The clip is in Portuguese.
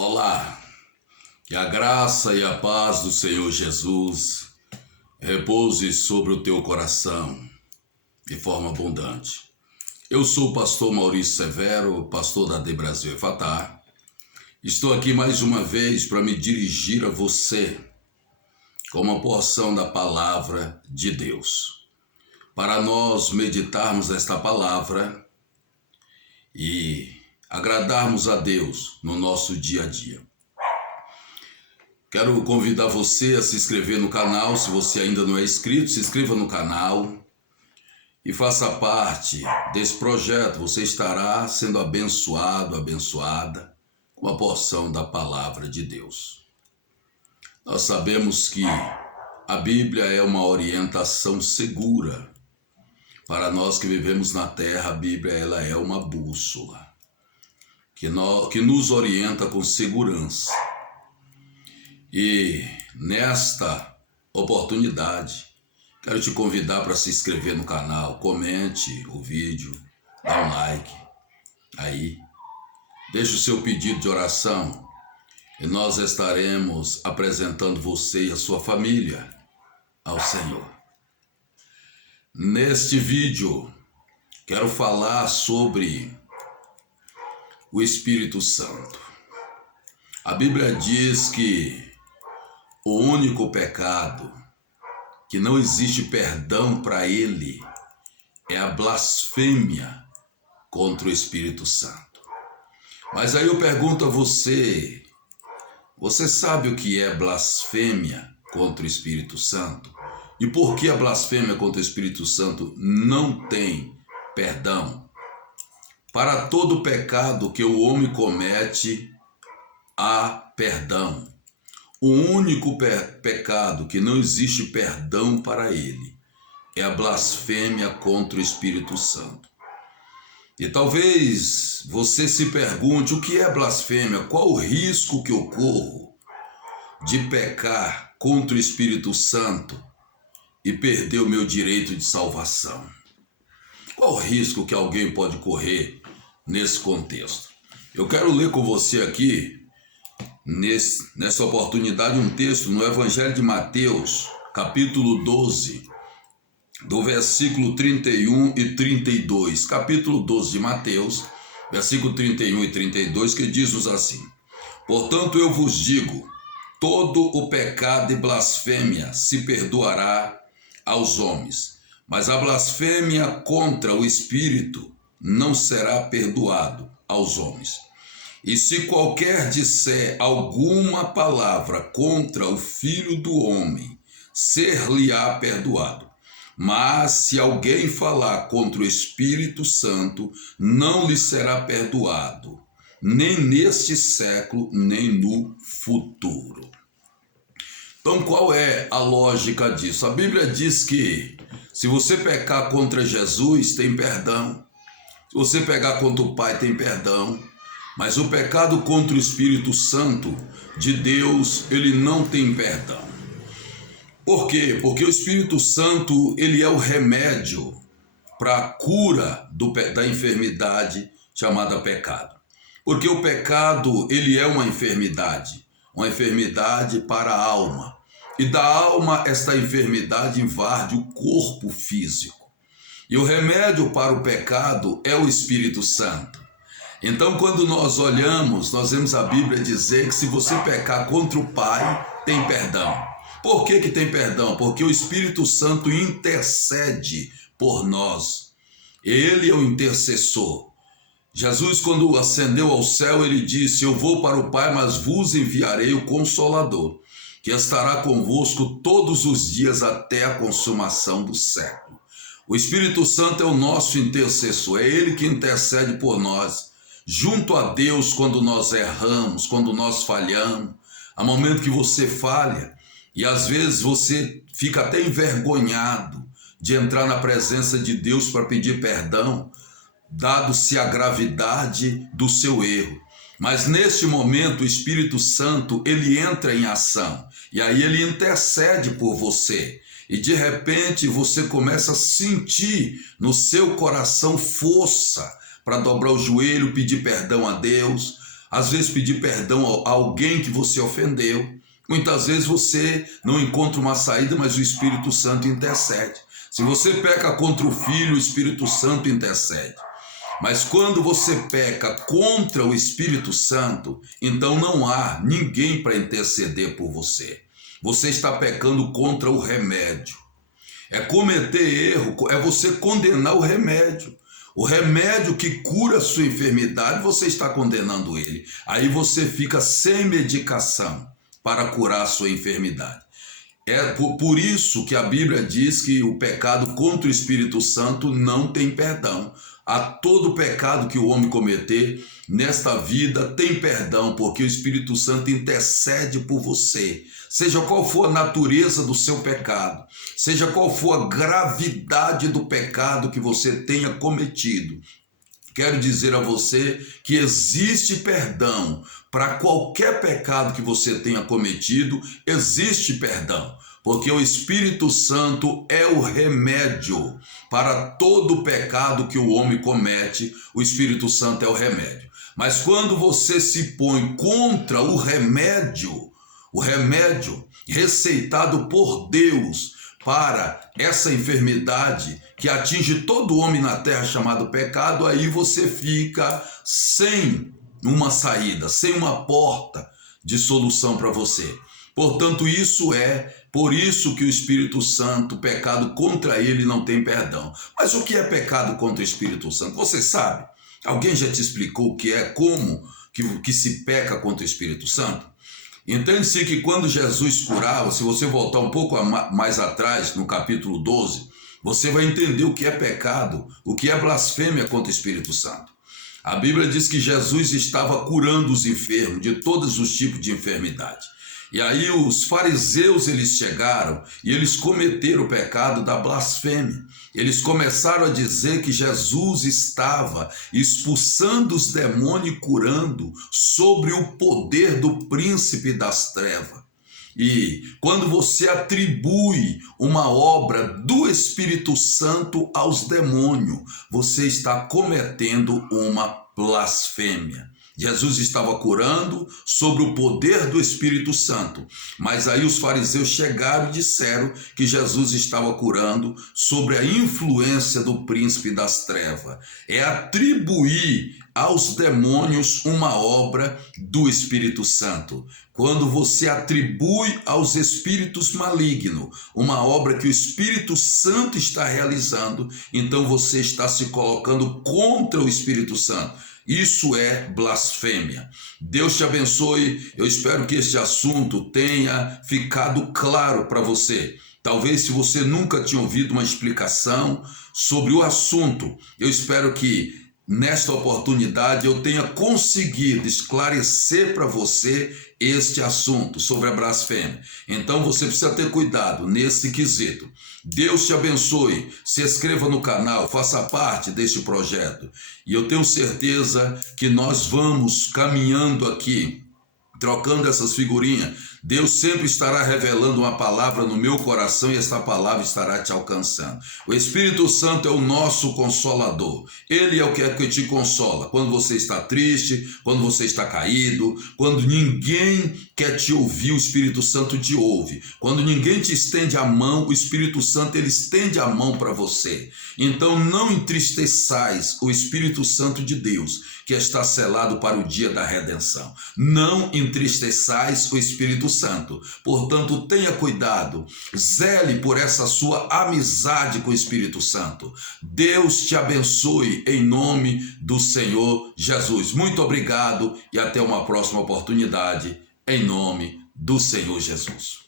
Olá, que a graça e a paz do Senhor Jesus repouse sobre o teu coração de forma abundante. Eu sou o pastor Maurício Severo, pastor da De Brasil Efatá. Estou aqui mais uma vez para me dirigir a você com uma porção da palavra de Deus, para nós meditarmos esta palavra e agradarmos a Deus no nosso dia a dia. Quero convidar você a se inscrever no canal. Se você ainda não é inscrito, se inscreva no canal e faça parte desse projeto. Você estará sendo abençoado, abençoada com a porção da palavra de Deus. Nós sabemos que a Bíblia é uma orientação segura. Para nós que vivemos na terra, a Bíblia ela é uma bússola que nos orienta com segurança. E nesta oportunidade, quero te convidar para se inscrever no canal, comente o vídeo, dá um like aí, deixe o seu pedido de oração e nós estaremos apresentando você e a sua família ao Senhor. Neste vídeo, quero falar sobre o Espírito Santo. A Bíblia diz que o único pecado que não existe perdão para ele é a blasfêmia contra o Espírito Santo. Mas aí eu pergunto a você, você sabe o que é blasfêmia contra o Espírito Santo? E por que a blasfêmia contra o Espírito Santo não tem perdão? Para todo pecado que o homem comete, há perdão. O único pecado que não existe perdão para ele é a blasfêmia contra o Espírito Santo. E talvez você se pergunte o que é blasfêmia, qual o risco que eu corro de pecar contra o Espírito Santo e perder o meu direito de salvação. Qual o risco que alguém pode correr nesse contexto? Eu quero ler com você aqui, nessa oportunidade, um texto no Evangelho de Mateus, capítulo 12, do versículo 31 e 32. Capítulo 12 de Mateus, versículo 31 e 32, que diz-nos assim: Portanto eu vos digo, todo o pecado e blasfêmia se perdoará aos homens, mas a blasfêmia contra o Espírito não será perdoado aos homens. E se qualquer disser alguma palavra contra o Filho do Homem, ser-lhe-á perdoado. Mas se alguém falar contra o Espírito Santo, não lhe será perdoado, nem neste século, nem no futuro. Então, qual é a lógica disso? A Bíblia diz que se você pecar contra Jesus, tem perdão. Se você pecar contra o Pai, tem perdão. Mas o pecado contra o Espírito Santo de Deus, ele não tem perdão. Por quê? Porque o Espírito Santo, ele é o remédio para a cura da enfermidade chamada pecado. Porque o pecado, ele é uma enfermidade para a alma. E da alma, esta enfermidade invade o corpo físico. E o remédio para o pecado é o Espírito Santo. Então, quando nós olhamos, nós vemos a Bíblia dizer que se você pecar contra o Pai, tem perdão. Por que tem perdão? Porque o Espírito Santo intercede por nós. Ele é o intercessor. Jesus, quando ascendeu ao céu, ele disse: Eu vou para o Pai, mas vos enviarei o Consolador, que estará convosco todos os dias até a consumação do século. O Espírito Santo é o nosso intercessor, é ele que intercede por nós, junto a Deus, quando nós erramos, quando nós falhamos. Há momento que você falha e às vezes você fica até envergonhado de entrar na presença de Deus para pedir perdão, dado-se a gravidade do seu erro. Mas neste momento o Espírito Santo, ele entra em ação e aí ele intercede por você. E de repente você começa a sentir no seu coração força para dobrar o joelho, pedir perdão a Deus. às vezes pedir perdão a alguém que você ofendeu. Muitas vezes você não encontra uma saída, mas o Espírito Santo intercede. Se você peca contra o Filho, o Espírito Santo intercede. Mas quando você peca contra o Espírito Santo, então não há ninguém para interceder por você. Você está pecando contra o remédio. É cometer erro, é você condenar o remédio. O remédio que cura a sua enfermidade, você está condenando ele. Aí você fica sem medicação para curar a sua enfermidade. É por isso que a Bíblia diz que o pecado contra o Espírito Santo não tem perdão. A todo pecado que o homem cometer nesta vida tem perdão, porque o Espírito Santo intercede por você. Seja qual for a natureza do seu pecado, seja qual for a gravidade do pecado que você tenha cometido, quero dizer a você que existe perdão. Para qualquer pecado que você tenha cometido, existe perdão. Porque o Espírito Santo é o remédio para todo pecado que o homem comete. O Espírito Santo é o remédio. Mas quando você se põe contra o remédio receitado por Deus para essa enfermidade que atinge todo homem na terra chamado pecado, aí você fica sem uma saída, sem uma porta de solução para você. Portanto, por isso que o Espírito Santo, pecado contra ele não tem perdão. Mas o que é pecado contra o Espírito Santo? Você sabe? Alguém já te explicou o que é, como que se peca contra o Espírito Santo? Entende-se que quando Jesus curava, se você voltar um pouco mais atrás, no capítulo 12, você vai entender o que é pecado, o que é blasfêmia contra o Espírito Santo. A Bíblia diz que Jesus estava curando os enfermos de todos os tipos de enfermidade. E aí os fariseus eles chegaram e eles cometeram o pecado da blasfêmia. Eles começaram a dizer que Jesus estava expulsando os demônios e curando sobre o poder do príncipe das trevas. E quando você atribui uma obra do Espírito Santo aos demônios, você está cometendo uma blasfêmia. Jesus estava curando sobre o poder do Espírito Santo, mas aí os fariseus chegaram e disseram que Jesus estava curando sobre a influência do príncipe das trevas. É atribuir aos demônios uma obra do Espírito Santo. Quando você atribui aos espíritos malignos uma obra que o Espírito Santo está realizando, então você está se colocando contra o Espírito Santo. Isso é blasfêmia. Deus te abençoe. Eu espero que este assunto tenha ficado claro para você. Talvez se você nunca tinha ouvido uma explicação sobre o assunto, eu espero que nesta oportunidade eu tenha conseguido esclarecer para você este assunto sobre a blasfêmia. Então você precisa ter cuidado nesse quesito. Deus te abençoe, se inscreva no canal, faça parte deste projeto. E eu tenho certeza que nós vamos caminhando aqui, trocando essas figurinhas. Deus sempre estará revelando uma palavra no meu coração e esta palavra estará te alcançando. O Espírito Santo é o nosso consolador. Ele é o que é que te consola. Quando você está triste, quando você está caído, quando ninguém quer te ouvir, o Espírito Santo te ouve. Quando ninguém te estende a mão, o Espírito Santo ele estende a mão para você. Então não entristeçais o Espírito Santo de Deus, que está selado para o dia da redenção. Não entristeçais o Espírito Santo. Portanto, tenha cuidado, zele por essa sua amizade com o Espírito Santo. Deus te abençoe em nome do Senhor Jesus. Muito obrigado e até uma próxima oportunidade em nome do Senhor Jesus.